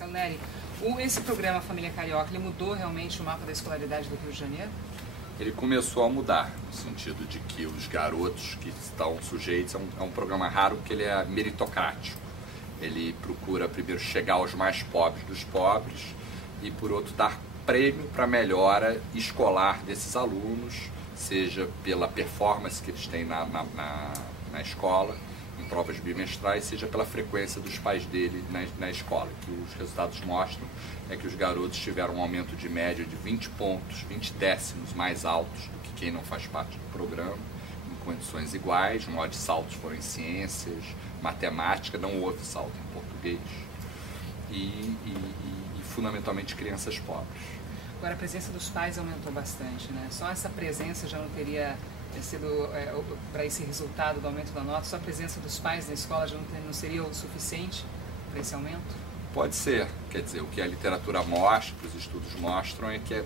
Marcelo Neri, esse programa Família Carioca, ele mudou realmente o mapa da escolaridade do Rio de Janeiro? Ele começou a mudar, no sentido de que os garotos que estão sujeitos, é um programa raro porque ele é meritocrático. Ele procura primeiro chegar aos mais pobres dos pobres e, por outro, dar prêmio para a melhora escolar desses alunos, seja pela performance que eles têm na escola, em provas bimestrais, seja pela frequência dos pais dele na escola. Que os resultados mostram é que os garotos tiveram um aumento de média de 20 pontos, 20 décimos mais altos do que quem não faz parte do programa, em condições iguais. Os maiores saltos foram em ciências, matemática, não houve salto em português e fundamentalmente crianças pobres. Agora, a presença dos pais aumentou bastante, né? Só essa presença já não teria sido, para esse resultado do aumento da nota, só a presença dos pais na escola já não seria o suficiente para esse aumento? Pode ser. Quer dizer, o que a literatura mostra, que os estudos mostram, é que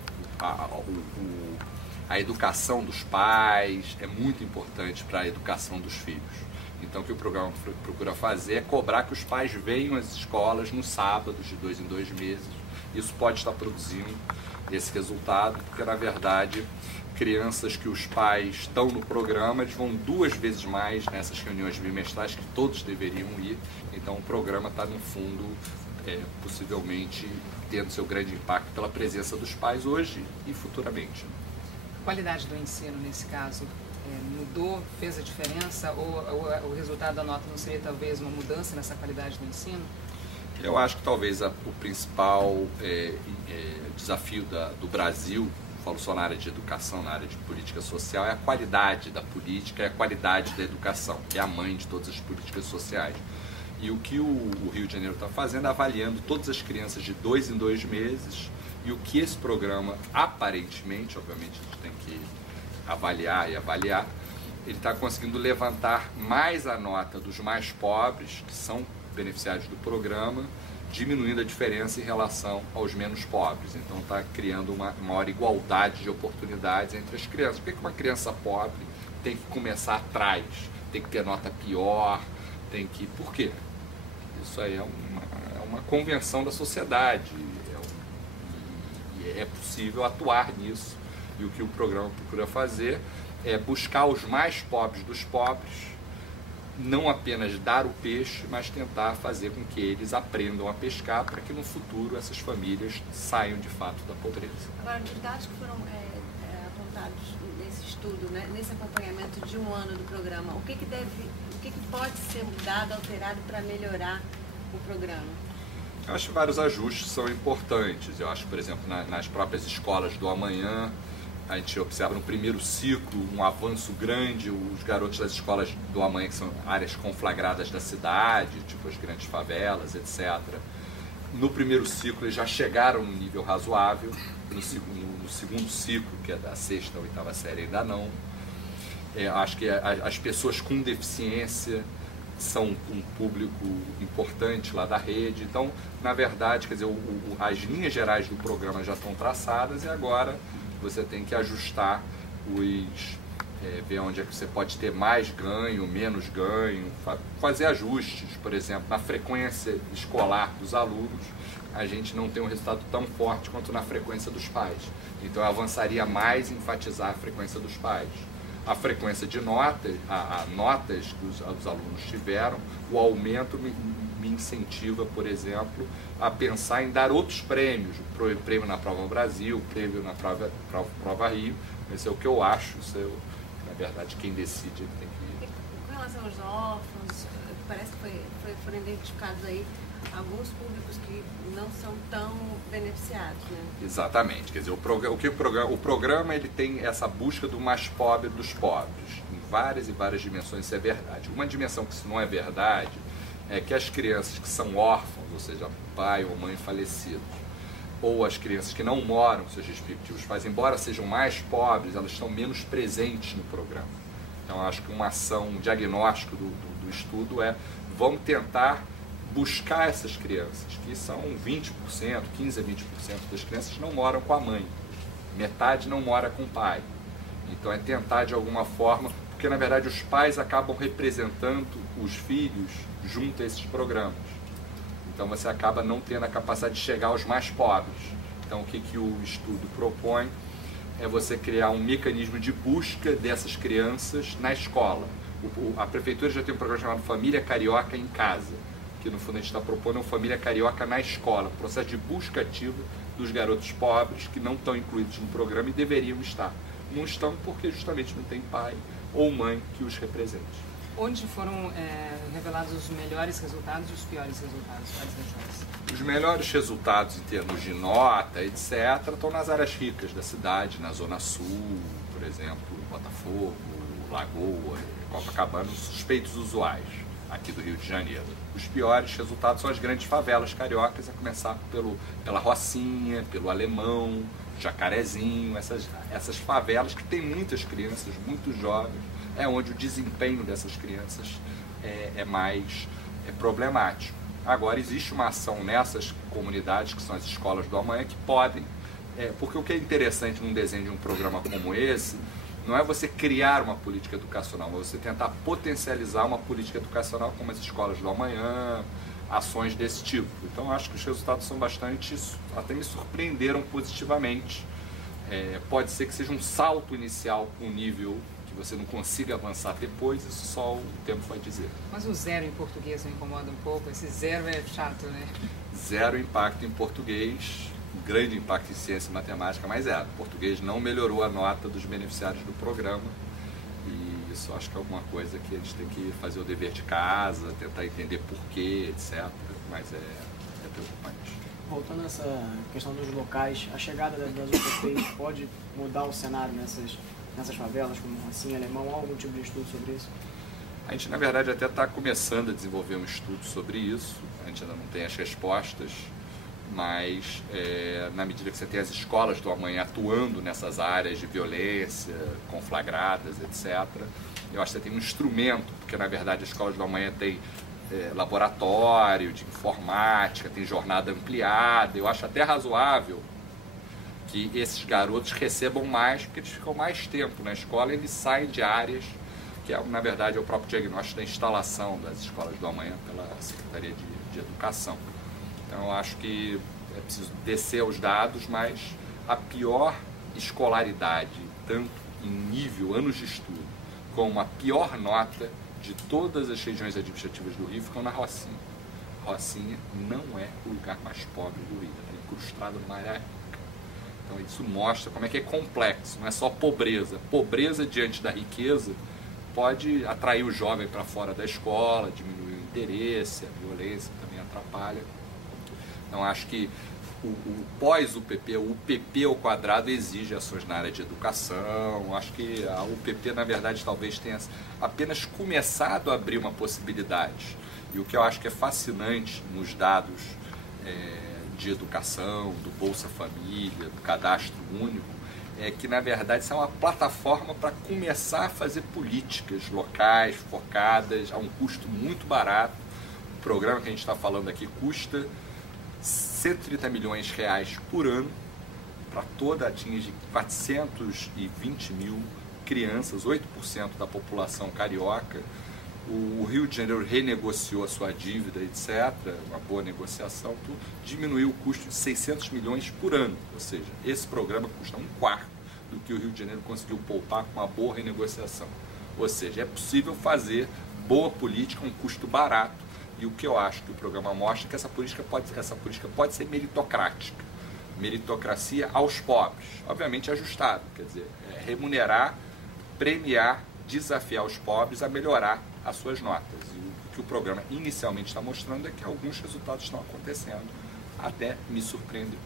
a educação dos pais é muito importante para a educação dos filhos. Então, o que o programa procura fazer é cobrar que os pais venham às escolas nos sábados, de 2 em 2 meses. Isso pode estar produzindo esse resultado, porque, na verdade, crianças que os pais estão no programa, eles vão 2 vezes mais nessas reuniões bimestrais que todos deveriam ir. Então, o programa está, no fundo, possivelmente tendo seu grande impacto pela presença dos pais hoje e futuramente. A qualidade do ensino, nesse caso, mudou, fez a diferença, ou o resultado da nota não seria talvez uma mudança nessa qualidade do ensino? Eu acho que talvez o principal desafio do Brasil, falo só na área de educação, na área de política social, é a qualidade da política, é a qualidade da educação, que é a mãe de todas as políticas sociais. E o que o Rio de Janeiro está fazendo é avaliando todas as crianças de 2 em 2 meses, e o que esse programa, aparentemente, obviamente a gente tem que avaliar, ele está conseguindo levantar mais a nota dos mais pobres, que são beneficiários do programa, diminuindo a diferença em relação aos menos pobres. Então está criando uma maior igualdade de oportunidades entre as crianças. Por que uma criança pobre tem que começar atrás, tem que ter nota pior, Por quê? Isso aí é uma convenção da sociedade, e é possível atuar nisso. E o que o programa procura fazer é buscar os mais pobres dos pobres, não apenas dar o peixe, mas tentar fazer com que eles aprendam a pescar para que no futuro essas famílias saiam de fato da pobreza. Agora, os dados que foram apontados nesse estudo, né, nesse acompanhamento de 1 ano do programa, o que pode ser mudado, alterado para melhorar o programa? Eu acho que vários ajustes são importantes. Eu acho, por exemplo, nas próprias escolas do amanhã, a gente observa no primeiro ciclo um avanço grande. Os garotos das escolas do amanhã, que são áreas conflagradas da cidade, tipo as grandes favelas, etc. No primeiro ciclo eles já chegaram num nível razoável. No segundo ciclo, que é da 6ª a 8ª série, ainda não. Acho que as pessoas com deficiência são um público importante lá da rede. Então, na verdade, quer dizer, as linhas gerais do programa já estão traçadas e agora você tem que ajustar ver onde é que você pode ter mais ganho, menos ganho, fazer ajustes. Por exemplo, na frequência escolar dos alunos, a gente não tem um resultado tão forte quanto na frequência dos pais. Então eu avançaria mais em enfatizar a frequência dos pais. A frequência de notas, notas que os alunos tiveram, o aumento me incentiva, por exemplo, a pensar em dar outros prêmios, prêmio na Prova Brasil, prêmio na Prova Rio. Esse é o que eu acho, na verdade, quem decide ele tem que ir. Com relação aos órfãos, parece que foram identificados aí alguns públicos que não são tão beneficiados, né? Exatamente. Quer dizer, o programa ele tem essa busca do mais pobre dos pobres, em várias e várias dimensões. Isso é verdade. Uma dimensão que isso não é verdade é que as crianças que são órfãos, ou seja, pai ou mãe falecidos, ou as crianças que não moram com seus respectivos pais, embora sejam mais pobres, elas estão menos presentes no programa. Então, acho que uma ação, um diagnóstico do estudo vamos tentar buscar essas crianças, que são 20%, 15% a 20% das crianças que não moram com a mãe. Metade não mora com o pai. Então é tentar de alguma forma, porque na verdade os pais acabam representando os filhos junto a esses programas. Então você acaba não tendo a capacidade de chegar aos mais pobres. Então o que o estudo propõe é você criar um mecanismo de busca dessas crianças na escola. A prefeitura já tem um programa chamado Família Carioca em Casa, que no fundo a gente está propondo uma família carioca na escola, um processo de busca ativa dos garotos pobres que não estão incluídos no programa e deveriam estar. Não estão porque justamente não tem pai ou mãe que os represente. Onde foram revelados os melhores resultados e os piores resultados? Quais regiões? Os melhores resultados em termos de nota, etc., estão nas áreas ricas da cidade, na Zona Sul, por exemplo, Botafogo, Lagoa, Copacabana, os suspeitos usuais aqui do Rio de Janeiro. Os piores resultados são as grandes favelas cariocas, a começar pela Rocinha, pelo Alemão, Jacarezinho, essas favelas que tem muitas crianças, muito jovens, é onde o desempenho dessas crianças é mais problemático. Agora, existe uma ação nessas comunidades, que são as escolas do amanhã, que podem, porque o que é interessante num desenho de um programa como esse, não é você criar uma política educacional, mas você tentar potencializar uma política educacional como as escolas do amanhã, ações desse tipo. Então, acho que os resultados são bastante, até me surpreenderam positivamente. Pode ser que seja um salto inicial com um nível que você não consiga avançar depois, isso só o tempo vai dizer. Mas o zero em português não incomoda um pouco? Esse zero é chato, né? Zero impacto em português, grande impacto em ciência e matemática, mas o português não melhorou a nota dos beneficiários do programa, e isso acho que é alguma coisa que a gente tem que fazer o dever de casa, tentar entender porquê, etc. Mas é preocupante. Voltando a essa questão dos locais, a chegada das UPPs pode mudar o cenário nessas favelas, como Rocinha, Alemão? Há algum tipo de estudo sobre isso? A gente, na verdade, até está começando a desenvolver um estudo sobre isso. A gente ainda não tem as respostas, mas na medida que você tem as escolas do amanhã atuando nessas áreas de violência, conflagradas, etc., eu acho que você tem um instrumento, porque, na verdade, as escolas do amanhã têm laboratório de informática, tem jornada ampliada. Eu acho até razoável que esses garotos recebam mais, porque eles ficam mais tempo na escola, eles saem de áreas que, na verdade, é o próprio diagnóstico da instalação das escolas do amanhã pela Secretaria de Educação. Então, eu acho que é preciso descer aos dados, mas a pior escolaridade, tanto em nível, anos de estudo, como a pior nota de todas as regiões administrativas do Rio ficam na Rocinha. Rocinha não é o lugar mais pobre do Rio, está incrustado numa área rica. Então isso mostra como é que é complexo, não é só pobreza. Pobreza diante da riqueza pode atrair o jovem para fora da escola, diminuir o interesse, a violência também atrapalha. Então acho que o pós-UPP, o UPP ao quadrado exige ações na área de educação. Acho que a UPP, na verdade, talvez tenha apenas começado a abrir uma possibilidade. E o que eu acho que é fascinante nos dados de educação, do Bolsa Família, do Cadastro Único, é que, na verdade, isso é uma plataforma para começar a fazer políticas locais, focadas, a um custo muito barato. O programa que a gente está falando aqui custa 130 milhões de reais por ano, para toda atinge 420 mil crianças, 8% da população carioca. O Rio de Janeiro renegociou a sua dívida, etc., uma boa negociação, diminuiu o custo de 600 milhões por ano, ou seja, esse programa custa 1/4 do que o Rio de Janeiro conseguiu poupar com uma boa renegociação. Ou seja, é possível fazer boa política a um custo barato. E o que eu acho que o programa mostra é que essa política pode ser meritocrática. Meritocracia aos pobres, obviamente ajustado, quer dizer, remunerar, premiar, desafiar os pobres a melhorar as suas notas. E o que o programa inicialmente está mostrando é que alguns resultados estão acontecendo, até me surpreendeu.